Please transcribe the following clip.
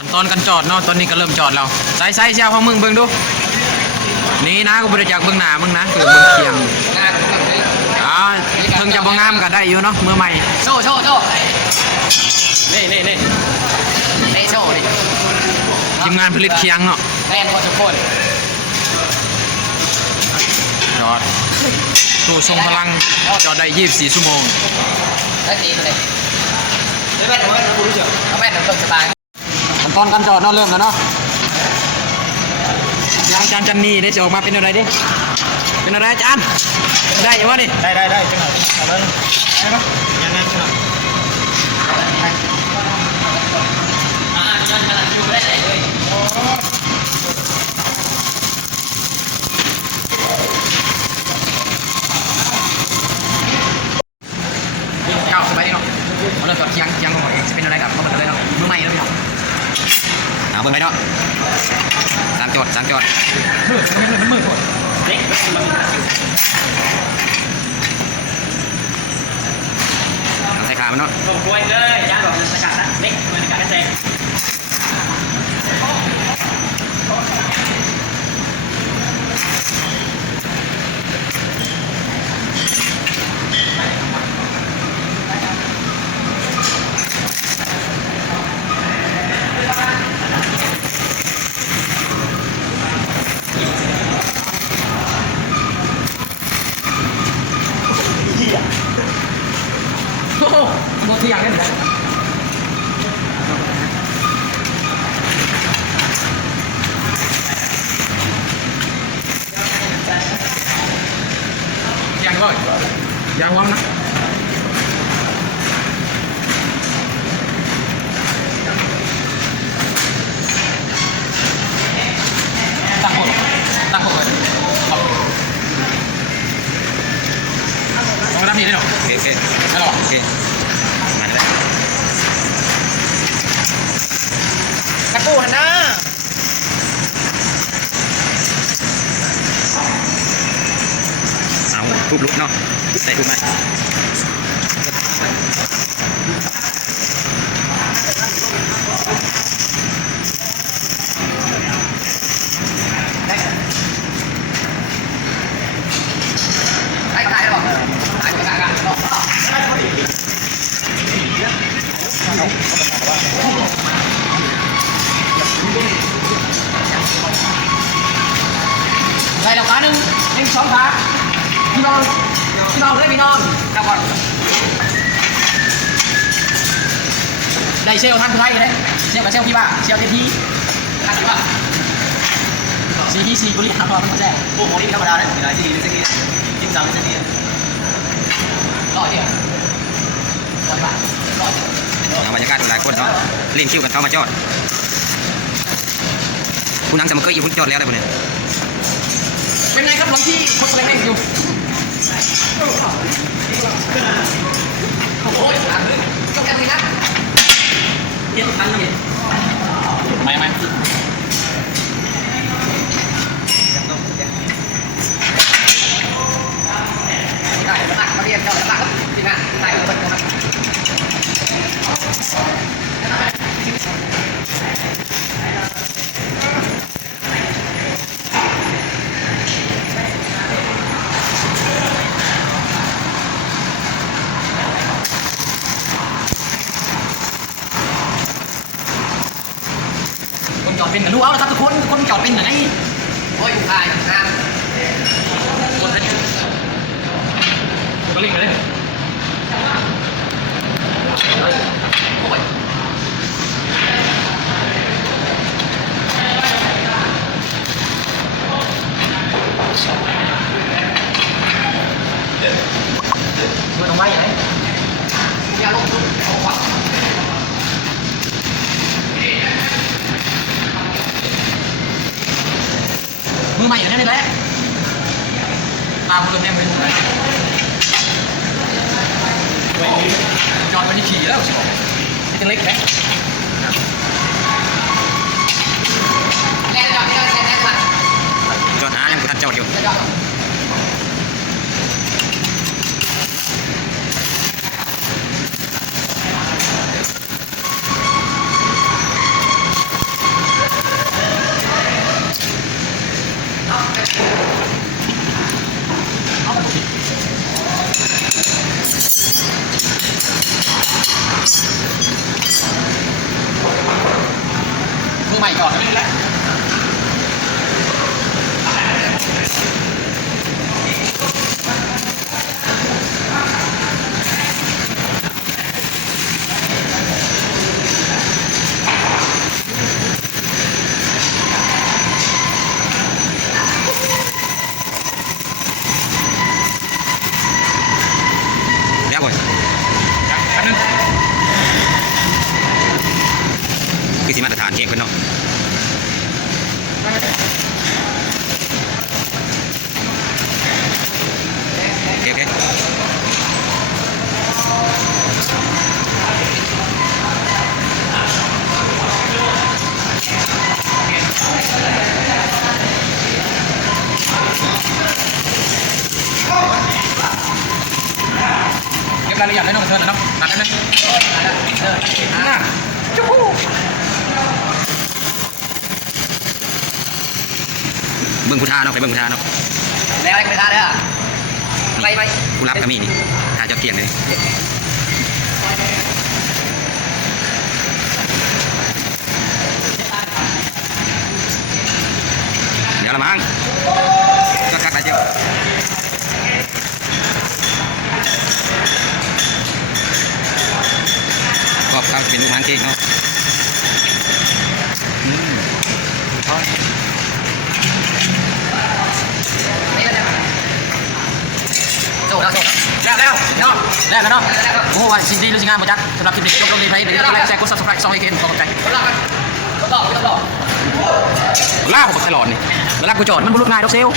ขั้นตอนการจอดเนาะตอนนี้ก็เริ่มจอดแล้วใส่เชียวของมึงเบิ่งดูนี่นะกูบริจาคเบิ่งหน้ามึงนะคือเบิ่งเคียงถึงจะบ่งามก็ได้อยู่เนาะมือใหม่โชว์นี่โชว์นี่ทีมงานผลิตเคียงเนาะแรงกว่าทุกคนจอดตู้ทรงพลังจอดได้24ชั่วโมงได้ดีเลยไม่แม่นกูรู้จักไม่แม่นต้องสบายขั้นตอนการจอดเนาะเริ่มแล้วเนาะอาจารย์จันนี่ได้จะออกมาเป็นอะไรดิเป็นอะไรอาจารย์ได้ยังวะดิได้จังหวะเอาเลยได้ปะยังไงจังหวะจนขนาดดูได้เลยเก้าสบายดีเนาะเราเริ่มจอดเคียงของผมเองจะเป็นอะไรกับเขาเป็นอะไรเนาะมือใหม่แล้วพี่น้องเอาเบิ่งไปเนาะสามจอดมือเด็กใส่ขามันเนาะผมกล้วยเลยย่างแบบสกัดนะเด็กมันสกัดแค่โอ้โหหมดที่อย่างนี้เลยยังเลยยังว่างนะตั้งหมดเลยเอาน้ำนี่ได้หรอโอเคได้หรอโอเคมาเลยกระปูนนะเอาทุบลุกเนาะใส่ทุบไหมถ่ายหรอถ่ายกันได้ดอกขาหนึ่งสองขาพี่น้องเลยพี่น้องกลับก่อนได้เซลท่านผู้ไทยเลยเซลกับเซลพี่บ้าเซลเต็มที่ท่านพี่บ้าซีกุลิทำมาเป็นแซ่โอ้โหนี่ธรรมดาเลยไม่ได้ซีนี่กินซ้ำซีร้อยเดียว100 บาทเอาบรรยากาศหลายคนเนาะเล่นคิวกันเข้ามาจอดคุณนังจะมาเกยอยู่คุณจอดแล้วได้ปะเนี่ยเป็นไงครับหลังที่คนแรงอยู่โอ้ยต้องการเลยนะเย็นทันเลยไม่ได้มาเรียนจอดหลังที่งานใส่เลยครับจอดเป็นกันรู้เอาแล้วครับทุกคนจอดเป็นไหนโอ้ยถ่ายนะคนเป็นก็เล่นกันเลยโอ้ยมันต้องไว้ยังไงอย่าลงทุนเอาขวามือใหม่อย่างนี้เลยแหละตามคนเต็มเลยจอดวันที่ขี่แล้วนี่เล็กไหมจอดหายังกูทันจอดอยู่ เ อใหม่ก่อนนี่แหละ แล้วก่อน อันนึง คือสิมาตรฐานเค้กเพิ่นเนาะโอเคโอเคเก็บรายละเอียดเลยน้องเชิญนะน้องนัดได้ไหมน่ะจุ๊บ เบิ่งผู้ท่าเนาะไปเบิ่งผู้ท่าเนาะ แล้วไอ้กระทะเนี่ยไปไป ผู้รับก็มีนี่ท่าเจ้าเกียงเลยเดี๋ยวละมั้งก็กัดไปเจ้าขอบครับเป็นลูกหางเค้กเนาะอืม โซ่แล้วโซ่แล้วเนาะแล้วเนาะโอ้ว่าสิ่งดีหรือสิ่งงามมาจักสำหรับคลิปนี้ยกลงดีเพลย์หรือไลค์แชร์กด subscribe ช่องไอเคนขอบใจก็ต่อ ล่าผมตลอดนี่เวลากูจอดมันบุรุษง่ายดอกเซล